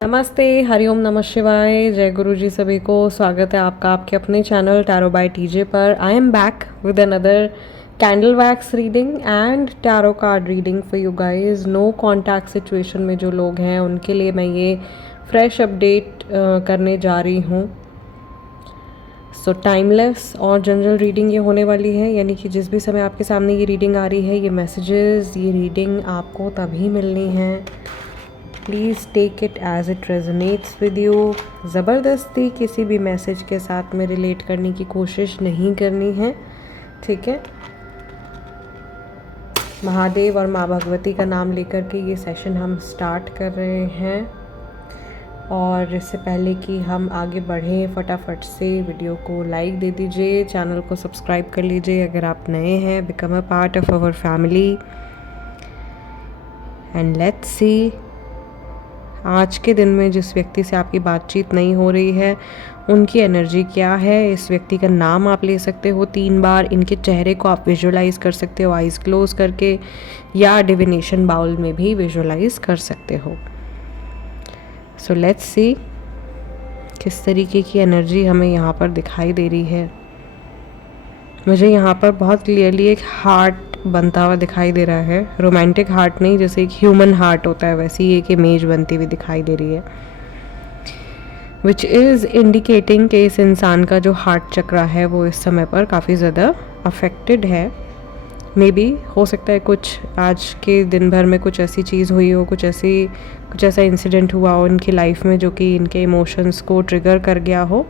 नमस्ते, हरिओम नमः शिवाय, जय गुरु जी सभी को। स्वागत है आपका आपके अपने चैनल टैरो बाय टीजे पर। I am back with another candle wax reading and tarot card reading for you guys. No contact situation में जो लोग हैं उनके लिए मैं ये फ्रेश अपडेट करने जा रही हूँ। सो टाइमलेस और जनरल रीडिंग ये होने वाली है, यानी कि जिस भी समय आपके सामने ये रीडिंग आ रही है, ये मैसेजेस, ये रीडिंग आपको तभी मिलनी है। Please take it as it resonates with you. ज़बरदस्ती किसी भी मैसेज के साथ में रिलेट करने की कोशिश नहीं करनी है, ठीक है। महादेव और माँ भगवती का नाम लेकर के ये सेशन हम स्टार्ट कर रहे हैं। और इससे पहले कि हम आगे बढ़ें, फटाफट से वीडियो को लाइक दे दीजिए, चैनल को सब्सक्राइब कर लीजिए अगर आप नए हैं। Become a part of our family and let's see आज के दिन में जिस व्यक्ति से आपकी बातचीत नहीं हो रही है उनकी एनर्जी क्या है। इस व्यक्ति का नाम आप ले सकते हो 3 बार। इनके चेहरे को आप विजुअलाइज कर सकते हो आइज़ क्लोज करके, या डिविनेशन बाउल में भी विजुअलाइज कर सकते हो। सो लेट्स सी किस तरीके की एनर्जी हमें यहाँ पर दिखाई दे रही है। मुझे यहाँ पर बहुत क्लियरली एक हार्ट बनता हुआ दिखाई दे रहा है। रोमांटिक हार्ट नहीं, जैसे एक ह्यूमन हार्ट होता है वैसी एक इमेज बनती हुई दिखाई दे रही है, विच इज़ इंडिकेटिंग कि इस इंसान का जो हार्ट चक्र है वो इस समय पर काफ़ी ज़्यादा अफेक्टेड है। मे बी हो सकता है कुछ आज के दिन भर में कुछ ऐसी चीज़ हुई हो, कुछ ऐसा इंसिडेंट हुआ हो इनकी लाइफ में जो कि इनके इमोशंस को ट्रिगर कर गया हो।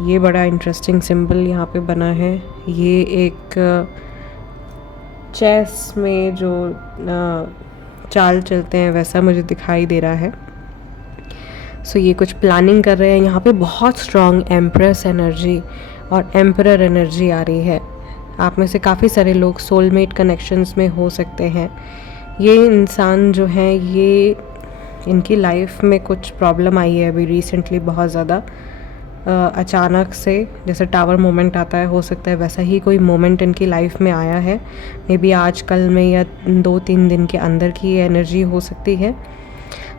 ये बड़ा इंटरेस्टिंग सिंबल यहाँ पे बना है। ये एक चेस में जो चाल चलते हैं वैसा मुझे दिखाई दे रहा है। सो ये कुछ प्लानिंग कर रहे हैं। यहाँ पे बहुत स्ट्रॉन्ग एम्प्रेस एनर्जी और एम्परर एनर्जी आ रही है। आप में से काफ़ी सारे लोग सोलमेट कनेक्शंस में हो सकते हैं। ये इंसान जो है, ये इनकी लाइफ में कुछ प्रॉब्लम आई है अभी रिसेंटली बहुत ज़्यादा, अचानक से, जैसे टावर मोमेंट आता है, हो सकता है वैसा ही कोई मोमेंट इनकी लाइफ में आया है। मे बी आज कल में या 2-3 दिन के अंदर की ये एनर्जी हो सकती है,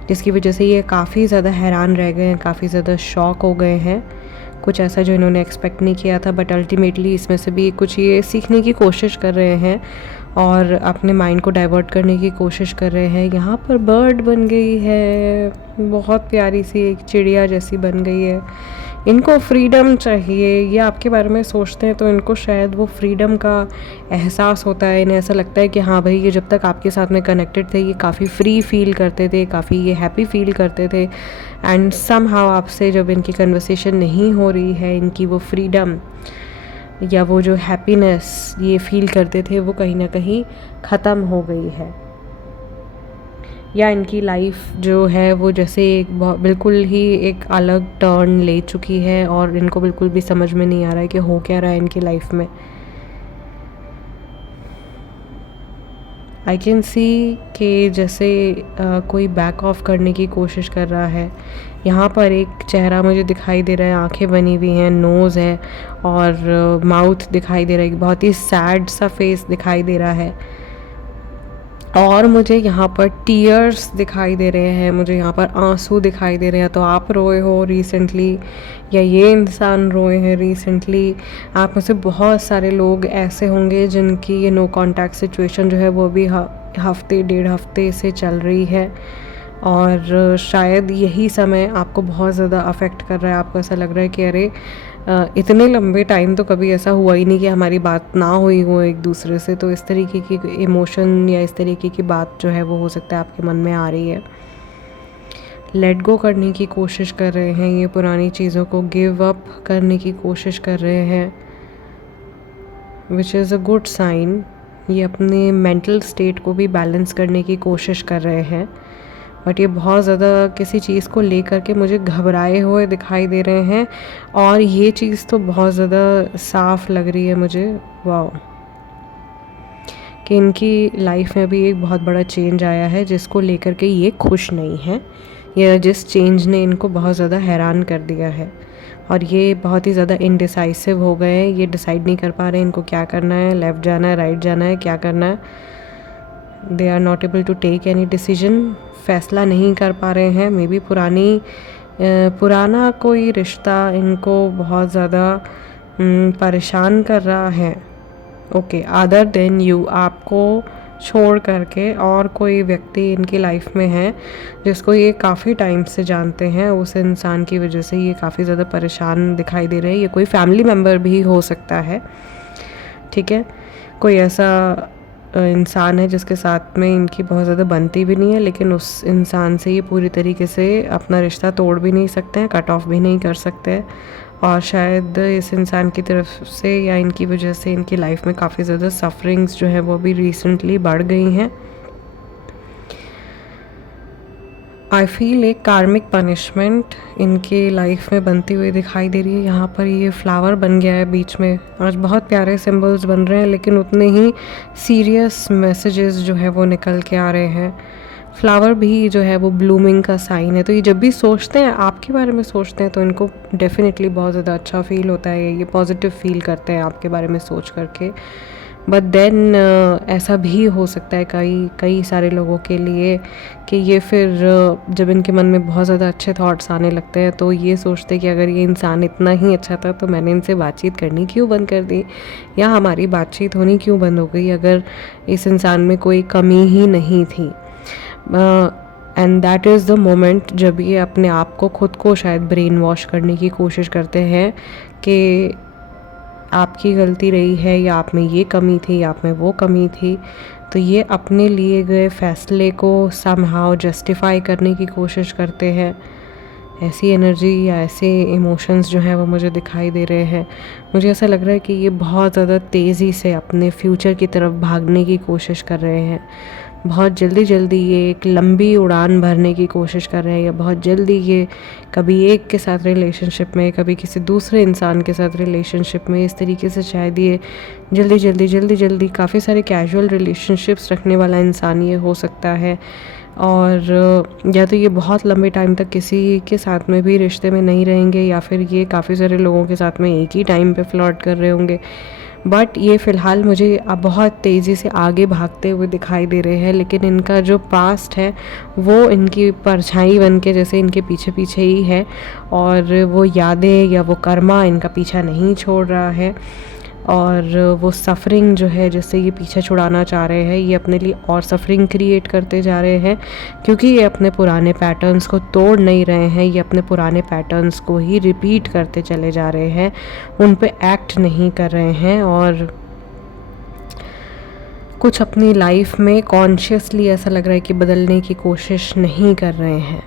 जिसकी वजह से ये काफ़ी ज़्यादा हैरान रह गए हैं, काफ़ी ज़्यादा शॉक हो गए हैं। कुछ ऐसा जो इन्होंने एक्सपेक्ट नहीं किया था, बट अल्टीमेटली इसमें से भी कुछ ये सीखने की कोशिश कर रहे हैं और अपने माइंड को डाइवर्ट करने की कोशिश कर रहे हैं। यहाँ पर बर्ड बन गई है, बहुत प्यारी सी एक चिड़िया जैसी बन गई है। इनको फ्रीडम चाहिए, ये आपके बारे में सोचते हैं तो इनको शायद वो फ्रीडम का एहसास होता है। इन्हें ऐसा लगता है कि हाँ भाई, ये जब तक आपके साथ में कनेक्टेड थे ये काफ़ी फ्री फील करते थे, काफ़ी ये हैप्पी फील करते थे। एंड समहाउ आपसे जब इनकी कन्वर्सेशन नहीं हो रही है, इनकी वो फ्रीडम या वो जो हैप्पीनेस ये फील करते थे वो कहीं ना कहीं ख़त्म हो गई है, या इनकी लाइफ जो है वो जैसे बिल्कुल ही एक अलग टर्न ले चुकी है और इनको बिल्कुल भी समझ में नहीं आ रहा है कि हो क्या रहा है इनकी लाइफ में। आई कैन सी कि जैसे कोई बैक ऑफ करने की कोशिश कर रहा है। यहाँ पर एक चेहरा मुझे दिखाई दे रहा है, आंखें बनी हुई हैं, नोज़ है और माउथ दिखाई दे रहा है, बहुत ही सैड सा फेस दिखाई दे रहा है। और मुझे यहाँ पर टीयर्स दिखाई दे रहे हैं, मुझे यहाँ पर आंसू दिखाई दे रहे हैं। तो आप रोए हो रिसेंटली या ये इंसान रोए हैं रिसेंटली। आप में से बहुत सारे लोग ऐसे होंगे जिनकी ये नो कांटेक्ट सिचुएशन जो है वो भी हफ्ते 1.5 हफ्ते से चल रही है, और शायद यही समय आपको बहुत ज़्यादा अफेक्ट कर रहा है। आपको ऐसा लग रहा है कि अरे इतने लंबे टाइम तो कभी ऐसा हुआ ही नहीं कि हमारी बात ना हुई हो एक दूसरे से। तो इस तरीके की इमोशन या इस तरीके की बात जो है वो हो सकता है आपके मन में आ रही है। लेट गो करने की कोशिश कर रहे हैं, ये पुरानी चीज़ों को गिव अप करने की कोशिश कर रहे हैं, which is a good sign. ये अपने मेंटल स्टेट को भी बैलेंस करने की कोशिश कर रहे हैं, बट ये बहुत ज़्यादा किसी चीज़ को लेकर के मुझे घबराए हुए दिखाई दे रहे हैं। और ये चीज़ तो बहुत ज़्यादा साफ लग रही है मुझे, वाह, कि इनकी लाइफ में भी एक बहुत बड़ा चेंज आया है जिसको लेकर के ये खुश नहीं है, या जिस चेंज ने इनको बहुत ज़्यादा हैरान कर दिया है। और ये बहुत ही ज़्यादा इनडिसाइसिव हो गए हैं, ये डिसाइड नहीं कर पा रहे इनको क्या करना है, लेफ़्ट जाना है, राइट जाना है, क्या करना है। They are not able to take any decision. फ़ैसला नहीं कर पा रहे हैं। मे बी पुराना कोई रिश्ता इनको बहुत ज़्यादा परेशान कर रहा है। ओके, अदर देन यू, आपको छोड़ करके और कोई व्यक्ति इनकी लाइफ में है जिसको ये काफ़ी टाइम से जानते हैं। उस इंसान की वजह से ये काफ़ी ज़्यादा परेशान दिखाई दे रहे हैं। ये कोई फैमिली मेम्बर भी हो सकता है, ठीक है। कोई ऐसा इंसान है जिसके साथ में इनकी बहुत ज़्यादा बनती भी नहीं है, लेकिन उस इंसान से ये पूरी तरीके से अपना रिश्ता तोड़ भी नहीं सकते हैं, कट ऑफ भी नहीं कर सकते हैं। और शायद इस इंसान की तरफ से या इनकी वजह से इनकी लाइफ में काफ़ी ज़्यादा सफरिंग्स जो है वो भी रिसेंटली बढ़ गई हैं। आई फील एक कार्मिक पनिशमेंट इनके लाइफ में बनती हुई दिखाई दे रही है। यहाँ पर ये फ्लावर बन गया है बीच में। आज बहुत प्यारे सिंबल्स बन रहे हैं, लेकिन उतने ही सीरियस मैसेजेस जो है वो निकल के आ रहे हैं। फ्लावर भी जो है वो ब्लूमिंग का साइन है। तो ये जब भी सोचते हैं, आपके बारे में सोचते हैं, तो इनको डेफिनेटली बहुत ज़्यादा अच्छा फील होता है। ये पॉजिटिव फील करते हैं आपके बारे में सोच करके। बट देन ऐसा भी हो सकता है कई सारे लोगों के लिए कि ये फिर जब इनके मन में बहुत ज़्यादा अच्छे थॉट्स आने लगते हैं तो ये सोचते हैं कि अगर ये इंसान इतना ही अच्छा था तो मैंने इनसे बातचीत करनी क्यों बंद कर दी, या हमारी बातचीत होनी क्यों बंद हो गई अगर इस इंसान में कोई कमी ही नहीं थी। And that is the moment जब ये अपने आप को खुद को शायद ब्रेन वॉश करने की कोशिश करते हैं कि आपकी गलती रही है, या आप में ये कमी थी, या आप में वो कमी थी। तो ये अपने लिए गए फ़ैसले को समहाउ जस्टिफाई करने की कोशिश करते हैं। ऐसी एनर्जी या ऐसे इमोशंस जो हैं वो मुझे दिखाई दे रहे हैं। मुझे ऐसा लग रहा है कि ये बहुत ज़्यादा तेज़ी से अपने फ्यूचर की तरफ भागने की कोशिश कर रहे हैं। बहुत जल्दी ये एक लंबी उड़ान भरने की कोशिश कर रहे हैं, या बहुत जल्दी ये कभी एक के साथ रिलेशनशिप में, कभी किसी दूसरे इंसान के साथ रिलेशनशिप में, इस तरीके से शायद ये जल्दी काफ़ी सारे कैजुअल रिलेशनशिप्स रखने वाला इंसान ये हो सकता है। और या तो ये बहुत लंबे टाइम तक किसी के साथ में भी रिश्ते में नहीं रहेंगे, या फिर ये काफ़ी सारे लोगों के साथ में एक ही टाइम पे फ्लर्ट कर रहे होंगे। बट ये फ़िलहाल मुझे अब बहुत तेज़ी से आगे भागते हुए दिखाई दे रहे हैं, लेकिन इनका जो पास्ट है वो इनकी परछाई बन के जैसे इनके पीछे पीछे ही है, और वो यादें या वो कर्मा इनका पीछा नहीं छोड़ रहा है। और वो सफ़रिंग जो है जिससे ये पीछे छुड़ाना चाह रहे हैं, ये अपने लिए और सफ़रिंग क्रिएट करते जा रहे हैं, क्योंकि ये अपने पुराने पैटर्न्स को तोड़ नहीं रहे हैं। ये अपने पुराने पैटर्न्स को ही रिपीट करते चले जा रहे हैं, उन पे एक्ट नहीं कर रहे हैं, और कुछ अपनी लाइफ में कॉन्शियसली ऐसा लग रहा है कि बदलने की कोशिश नहीं कर रहे हैं।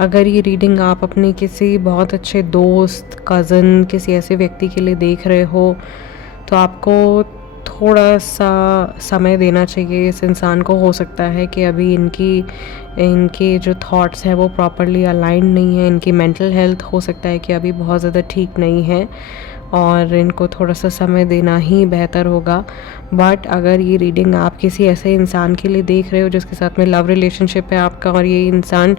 अगर ये रीडिंग आप अपने किसी बहुत अच्छे दोस्त, कज़न, किसी ऐसे व्यक्ति के लिए देख रहे हो, तो आपको थोड़ा सा समय देना चाहिए इस इंसान को। हो सकता है कि अभी इनके जो थॉट्स हैं वो प्रॉपरली अलाइंड नहीं है। इनकी मेंटल हेल्थ हो सकता है कि अभी बहुत ज़्यादा ठीक नहीं है, और इनको थोड़ा सा समय देना ही बेहतर होगा। बट अगर ये रीडिंग आप किसी ऐसे इंसान के लिए देख रहे हो जिसके साथ में लव रिलेशनशिप है आपका, और ये इंसान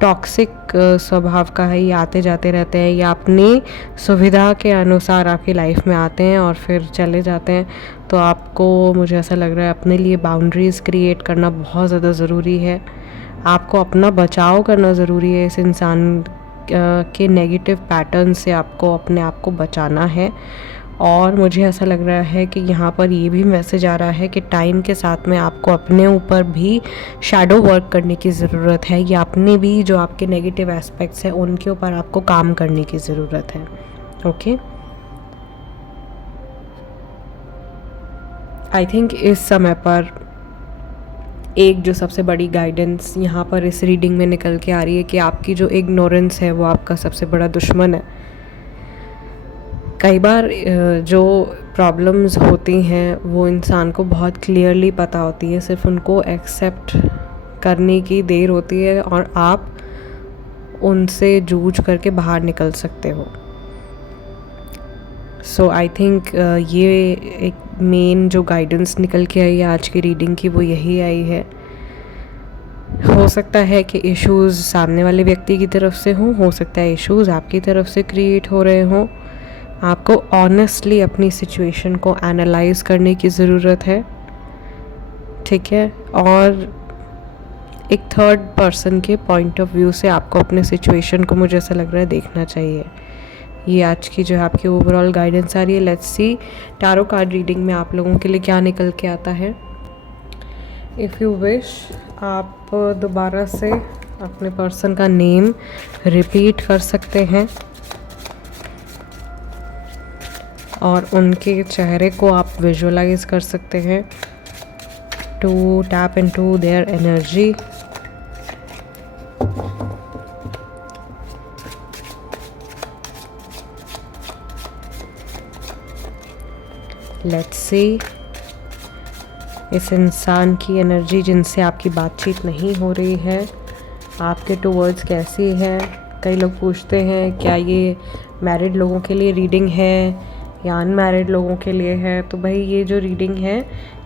टॉक्सिक स्वभाव का है, ये आते जाते रहते हैं, या अपनी सुविधा के अनुसार आपकी लाइफ में आते हैं और फिर चले जाते हैं, तो आपको, मुझे ऐसा लग रहा है, अपने लिए बाउंड्रीज़ क्रिएट करना बहुत ज़्यादा ज़रूरी है। आपको अपना बचाव करना ज़रूरी है। इस इंसान के नेगेटिव पैटर्न से आपको अपने आप को बचाना है। और मुझे ऐसा लग रहा है कि यहाँ पर ये भी मैसेज आ रहा है कि टाइम के साथ में आपको अपने ऊपर भी शैडो वर्क करने की ज़रूरत है, या अपने भी जो आपके नेगेटिव एस्पेक्ट्स हैं उनके ऊपर आपको काम करने की ज़रूरत है। ओके, आई थिंक इस समय पर एक जो सबसे बड़ी गाइडेंस यहाँ पर इस रीडिंग में निकल के आ रही है कि आपकी जो इग्नोरेंस है वो आपका सबसे बड़ा दुश्मन है। कई बार जो प्रॉब्लम्स होती हैं वो इंसान को बहुत क्लियरली पता होती है, सिर्फ उनको एक्सेप्ट करने की देर होती है और आप उनसे जूझ करके बाहर निकल सकते हो। सो आई थिंक ये एक मेन जो गाइडेंस निकल के आई है आज की रीडिंग की, वो यही आई है। हो सकता है कि इश्यूज़ सामने वाले व्यक्ति की तरफ से हो सकता है इश्यूज़ आपकी तरफ से क्रिएट हो रहे हों। आपको ऑनेस्टली अपनी सिचुएशन को एनालाइज करने की ज़रूरत है, ठीक है, और एक थर्ड पर्सन के पॉइंट ऑफ व्यू से आपको अपने सिचुएशन को, मुझे ऐसा लग रहा है, देखना चाहिए। ये आज की जो है आपकी ओवरऑल गाइडेंस आ रही है। Let's see tarot card reading में आप लोगों के लिए क्या निकल के आता है। इफ़ यू विश आप दोबारा से अपने पर्सन का नेम रिपीट कर सकते हैं और उनके चेहरे को आप विजुअलाइज कर सकते हैं to tap into their energy. Let's see इस इंसान की एनर्जी जिनसे आपकी बातचीत नहीं हो रही है, आपके टूवर्ड्स कैसी है। कई लोग पूछते हैं क्या ये मैरिड लोगों के लिए रीडिंग है या अनमैरिड लोगों के लिए है। तो भाई ये जो रीडिंग है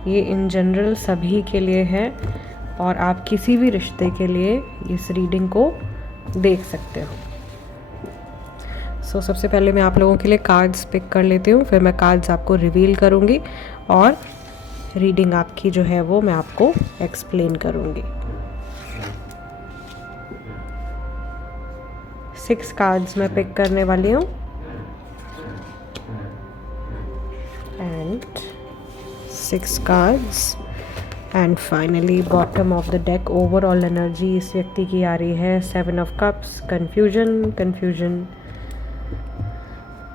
ये इन जनरल सभी के लिए है और आप किसी भी रिश्ते के लिए इस रीडिंग को देख सकते हो। सबसे पहले मैं आप लोगों के लिए कार्ड्स पिक कर लेती हूँ, फिर मैं कार्ड्स आपको रिवील करूँगी और रीडिंग आपकी जो है वो मैं आपको एक्सप्लेन करूँगी। 6 कार्ड्स मैं पिक करने वाली हूँ and 6 cards and finally bottom of the deck overall energy इस व्यक्ति की आ रही है 7 ऑफ कप्स। कन्फ्यूजन,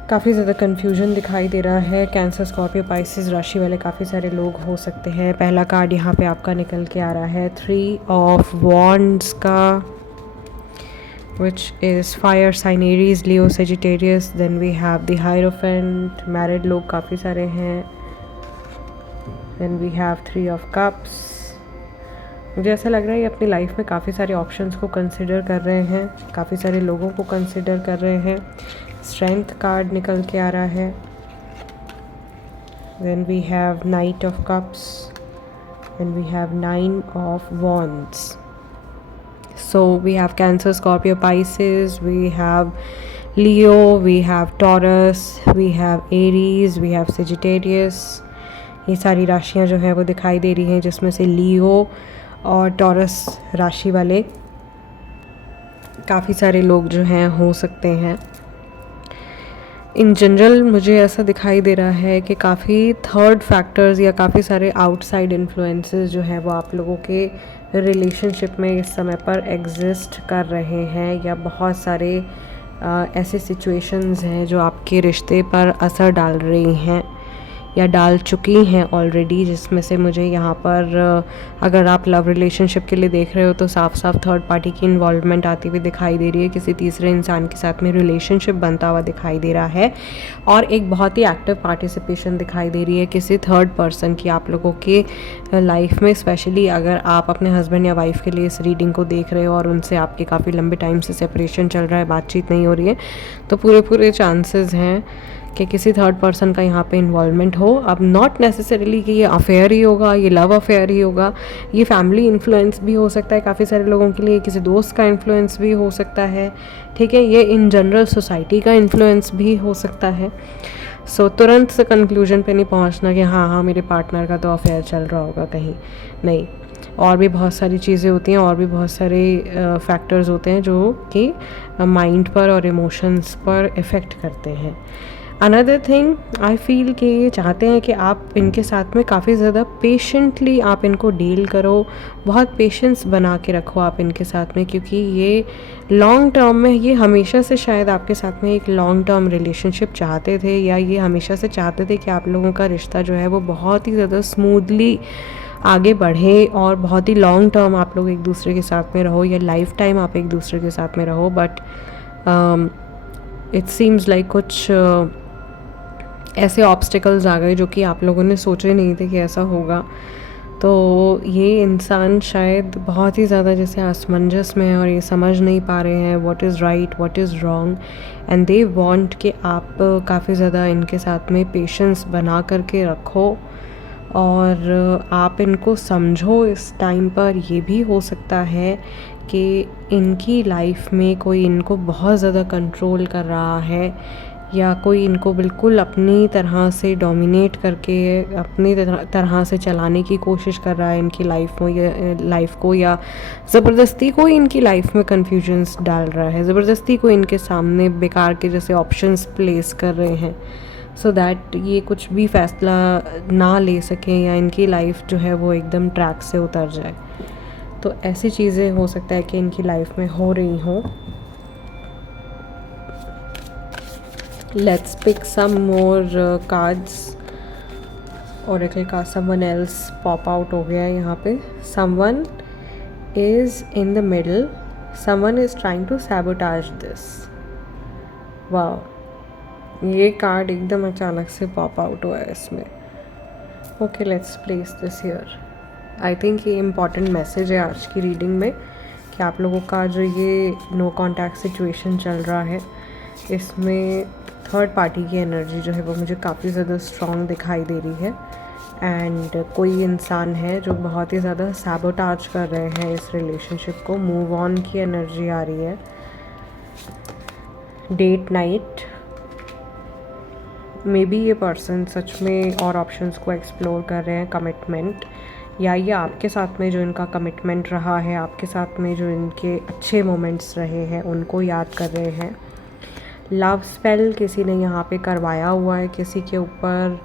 काफ़ी ज़्यादा कन्फ्यूजन दिखाई दे रहा है। कैंसर, स्कॉर्पियो, पाइसेस राशि वाले काफ़ी सारे लोग हो सकते हैं। पहला कार्ड यहाँ पे आपका निकल के आ रहा है 3 ऑफ वॉन्ड्स का, which is fire sign, Aries, Leo, Sagittarius. Then we have the hierophant, married लोग काफ़ी सारे हैं। Then we have 3 of cups. मुझे ऐसा लग रहा है ये अपनी लाइफ में काफ़ी सारे ऑप्शंस को कंसिडर कर रहे हैं, काफ़ी सारे लोगों को कंसिडर कर रहे हैं। स्ट्रेंथ कार्ड निकल के आ रहा है। Then we have knight of cups and we have 9 of wands. So we have Cancer, Scorpio, Pisces, we have Leo, we have Taurus, we have Aries, we have Sagittarius. ये सारी राशियां जो है वो दिखाई दे रही हैं, जिसमें से लियो और टॉरस राशि वाले काफ़ी सारे लोग जो हैं हो सकते हैं। इन जनरल मुझे ऐसा दिखाई दे रहा है कि काफ़ी थर्ड फैक्टर्स या काफ़ी सारे आउटसाइड इन्फ्लुएंसेस जो है वो आप लोगों के रिलेशनशिप में इस समय पर एग्जिस्ट कर रहे हैं, या बहुत सारे ऐसे सिचुएशंस हैं जो आपके रिश्ते पर असर डाल रही हैं या डाल चुकी हैं ऑलरेडी, जिसमें से मुझे यहाँ पर अगर आप लव रिलेशनशिप के लिए देख रहे हो तो साफ साफ थर्ड पार्टी की इन्वॉल्वमेंट आती हुई दिखाई दे रही है। किसी तीसरे इंसान के साथ में रिलेशनशिप बनता हुआ दिखाई दे रहा है और एक बहुत ही एक्टिव पार्टिसिपेशन दिखाई दे रही है किसी थर्ड पर्सन की आप लोगों के लाइफ में। स्पेशली अगर आप अपने हस्बैंड या वाइफ के लिए इस रीडिंग को देख रहे हो और उनसे आपके काफ़ी लंबे टाइम से सेपरेशन चल रहा है, बातचीत नहीं हो रही है, तो पूरे चांसेस हैं कि किसी थर्ड पर्सन का यहाँ पे इन्वॉल्वमेंट हो। अब नॉट नेसेसरीली कि ये अफेयर ही होगा, ये लव अफेयर ही होगा, ये फैमिली इन्फ्लुएंस भी हो सकता है काफ़ी सारे लोगों के लिए, किसी दोस्त का इन्फ्लुएंस भी हो सकता है, ठीक है, ये इन जनरल सोसाइटी का इन्फ्लुएंस भी हो सकता है। सो तुरंत से कंक्लूजन पे नहीं पहुँचना कि हाँ मेरे पार्टनर का तो अफेयर चल रहा होगा, कहीं नहीं। और भी बहुत सारी चीज़ें होती हैं, और भी बहुत सारे फैक्टर्स होते हैं जो कि माइंड पर और इमोशंस पर इफ़ेक्ट करते हैं। अनदर थिंग आई फील कि ये चाहते हैं कि आप इनके साथ में काफ़ी ज़्यादा पेशेंटली आप इनको डील करो, बहुत पेशेंस बना के रखो आप इनके साथ में, क्योंकि ये लॉन्ग टर्म में, ये हमेशा से शायद आपके साथ में एक लॉन्ग टर्म रिलेशनशिप चाहते थे, या ये हमेशा से चाहते थे कि आप लोगों का रिश्ता जो है वो बहुत ही ज़्यादा स्मूथली आगे बढ़े और बहुत ही लॉन्ग टर्म आप लोग एक दूसरे के साथ में रहो, या लाइफ टाइम आप एक दूसरे के साथ में रहो। बट इट सीम्स लाइक कुछ ऐसे ऑब्स्टिकल्स आ गए जो कि आप लोगों ने सोचे नहीं थे कि ऐसा होगा। तो ये इंसान शायद बहुत ही ज़्यादा जैसे असमंजस में है और ये समझ नहीं पा रहे हैं what is right what is wrong, and they want कि आप काफ़ी ज़्यादा इनके साथ में पेशेंस बना करके रखो और आप इनको समझो इस टाइम पर। ये भी हो सकता है कि इनकी लाइफ में कोई इनको बहुत ज़्यादा कंट्रोल कर रहा है, या कोई इनको बिल्कुल अपनी तरह से डोमिनेट करके अपनी तरह से चलाने की कोशिश कर रहा है इनकी लाइफ को, या ज़बरदस्ती कोई इनकी लाइफ में कन्फ्यूजन्स डाल रहा है, ज़बरदस्ती को इनके सामने बेकार के जैसे ऑप्शंस प्लेस कर रहे हैं, सो दैट ये कुछ भी फ़ैसला ना ले सकें या इनकी लाइफ जो है वो एकदम ट्रैक से उतर जाए। तो ऐसी चीज़ें हो सकता है कि इनकी लाइफ में हो रही हों। Let's pick some more cards. Oracle का समवन एल्स पॉप आउट हो गया है यहाँ पे। Someone is in the middle, someone is trying to sabotage this. वाह, ये कार्ड एकदम अचानक से पॉप आउट हुआ है इसमें। Okay, let's place this here. I think ये इम्पॉर्टेंट मैसेज है आज की रीडिंग में कि आप लोगों का जो ये नो कॉन्टैक्ट सिचुएशन चल रहा है, इसमें थर्ड पार्टी की एनर्जी जो है वो मुझे काफ़ी ज़्यादा स्ट्रॉन्ग दिखाई दे रही है। एंड कोई इंसान है जो बहुत ही ज़्यादा सैबोटाज कर रहे हैं इस रिलेशनशिप को। मूव ऑन की एनर्जी आ रही है। डेट नाइट, मे बी ये पर्सन सच में और ऑप्शंस को एक्सप्लोर कर रहे हैं। कमिटमेंट, या ये आपके साथ में जो इनका कमिटमेंट रहा है, आपके साथ में जो इनके अच्छे मोमेंट्स रहे हैं उनको याद कर रहे हैं। लव स्पेल किसी ने यहाँ पे करवाया हुआ है किसी के ऊपर।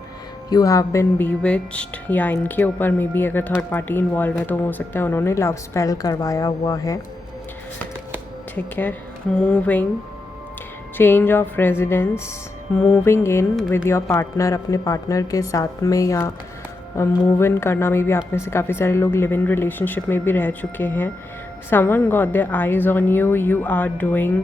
यू हैव बिन बीविच्ड, या इनके ऊपर मे बी अगर थर्ड पार्टी इन्वॉल्व है तो हो सकता है उन्होंने लव स्पेल करवाया हुआ है। ठीक है। Moving, change of residence, moving in with your partner, अपने पार्टनर के साथ में, या मूव इन करना। मे बी आप में से काफ़ी सारे लोग लिव इन रिलेशनशिप में भी रह चुके हैं। Someone got their eyes on you, you are doing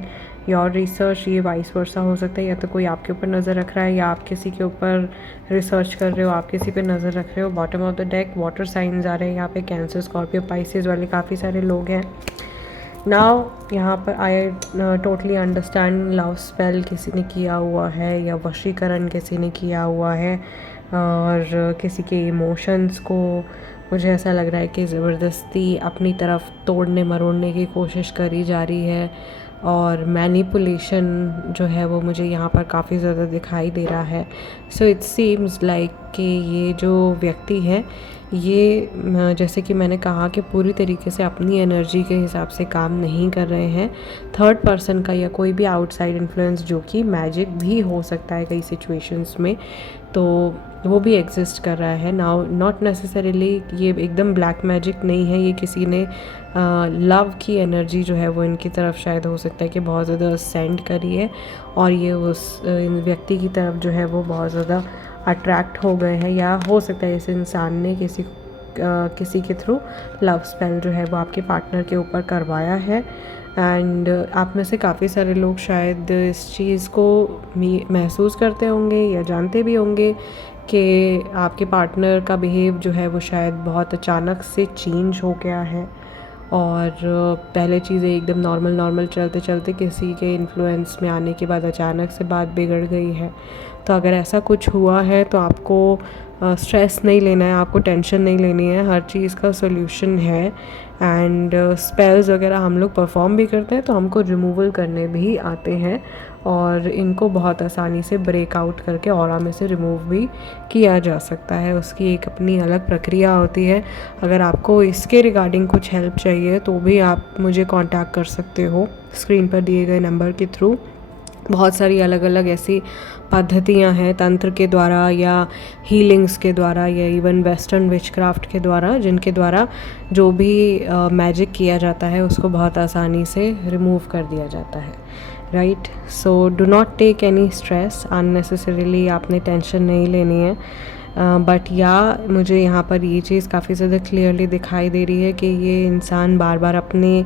your research. ये वाइस वर्सा हो सकता है, या तो कोई आपके ऊपर नज़र रख रहा है या आप किसी के ऊपर रिसर्च कर रहे हो, आप किसी पे नज़र रख रहे हो। Bottom of the deck water signs आ रहे हैं यहाँ पे, कैंसर, स्कॉर्पियो, पाइसेस वाले काफ़ी सारे लोग हैं। नाउ यहाँ पर I totally understand, love spell किसी ने किया हुआ है या वशीकरण किसी ने किया हुआ है, और किसी के इमोशंस को मुझे ऐसा लग रहा है कि ज़बरदस्ती अपनी तरफ तोड़ने मरोड़ने की कोशिश करी जा रही है। और मैनिपुलेशन जो है वो मुझे यहाँ पर काफ़ी ज़्यादा दिखाई दे रहा है। सो इट सीम्स लाइक कि ये जो व्यक्ति है ये जैसे कि मैंने कहा कि पूरी तरीके से अपनी एनर्जी के हिसाब से काम नहीं कर रहे हैं। थर्ड पर्सन का या कोई भी आउटसाइड इन्फ्लुएंस जो कि मैजिक भी हो सकता है कई सिचुएशंस में, तो वो भी एग्जिस्ट कर रहा है। नाउ नॉट नेसेसरीली ये एकदम ब्लैक मैजिक नहीं है, ये किसी ने लव की एनर्जी जो है वो इनकी तरफ शायद हो सकता है कि बहुत ज़्यादा सेंड करी है, और ये उस व्यक्ति की तरफ जो है वो बहुत ज़्यादा अट्रैक्ट हो गए हैं, या हो सकता है इस इंसान ने किसी के थ्रू लव स्पेल जो है वो आपके पार्टनर के ऊपर करवाया है। एंड आप में से काफ़ी सारे लोग शायद इस चीज़ को महसूस करते होंगे या जानते भी होंगे कि आपके पार्टनर का बिहेव जो है वो शायद बहुत अचानक से चेंज हो गया है, और पहले चीज़ें एकदम नॉर्मल चलते चलते किसी के इन्फ्लुएंस में आने के बाद अचानक से बात बिगड़ गई है। तो अगर ऐसा कुछ हुआ है तो आपको स्ट्रेस नहीं लेना है, आपको टेंशन नहीं लेनी है, हर चीज़ का सोल्यूशन है। एंड स्पेल्स वगैरह हम लोग परफॉर्म भी करते हैं तो हमको रिमूवल करने भी आते हैं, और इनको बहुत आसानी से ब्रेक आउट करके ऑरा में से रिमूव भी किया जा सकता है। उसकी एक अपनी अलग प्रक्रिया होती है। अगर आपको इसके रिगार्डिंग कुछ हेल्प चाहिए तो भी आप मुझे कांटेक्ट कर सकते हो स्क्रीन पर दिए गए नंबर के थ्रू। बहुत सारी अलग अलग ऐसी पद्धतियाँ हैं तंत्र के द्वारा या हीलिंग्स के द्वारा या इवन वेस्टर्न विचक्राफ्ट के द्वारा, जिनके द्वारा जो भी मैजिक किया जाता है उसको बहुत आसानी से रिमूव कर दिया जाता है, right. So do not take any stress unnecessarily, आपने टेंशन नहीं लेनी है। बट या मुझे यहाँ पर ये चीज़ काफ़ी ज़्यादा क्लियरली दिखाई दे रही है कि ये इंसान बार बार अपने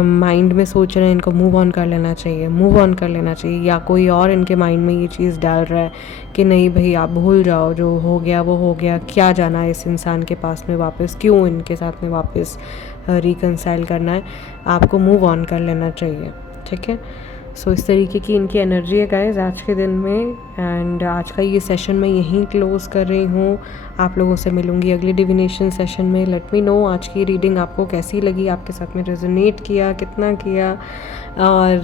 माइंड में सोच रहे हैं इनको मूव ऑन कर लेना चाहिए, मूव ऑन कर लेना चाहिए, या कोई और इनके माइंड में ये चीज़ डाल रहा है कि नहीं भाई आप भूल जाओ, जो हो गया वो हो गया, क्या जाना है इस इंसान के पास में वापस, क्यों इनके साथ में वापस रिकंसाइल करना है, आपको मूव ऑन कर लेना चाहिए, ठीक है। सो इस तरीके की इनकी एनर्जी है गाइस आज के दिन में। एंड आज का ये सेशन मैं यहीं क्लोज़ कर रही हूँ। आप लोगों से मिलूँगी अगले डिविनेशन सेशन में। लेट मी नो आज की रीडिंग आपको कैसी लगी, आपके साथ में रेजोनेट किया, कितना किया, और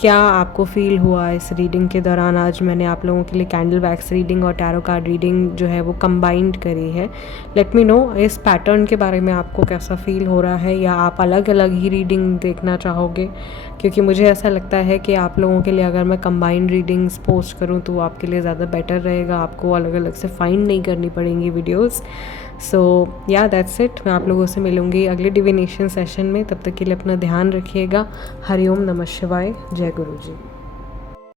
क्या आपको फ़ील हुआ इस रीडिंग के दौरान। आज मैंने आप लोगों के लिए कैंडल वैक्स रीडिंग और टैरो कार्ड रीडिंग जो है वो कंबाइंड करी है। लेट मी नो इस पैटर्न के बारे में आपको कैसा फ़ील हो रहा है, या आप अलग अलग ही रीडिंग देखना चाहोगे, क्योंकि मुझे ऐसा लगता है कि आप लोगों के लिए अगर मैं कंबाइंड रीडिंग्स पोस्ट करूं तो आपके लिए ज़्यादा बेटर रहेगा, आपको अलग अलग से फाइंड नहीं करनी पड़ेंगी वीडियोस। सो या दैट्स इट। मैं आप लोगों से मिलूँगी अगले डिविनेशन सेशन में। तब तक के लिए अपना ध्यान रखिएगा। हरिओम नमः शिवाय। जय गुरु जी।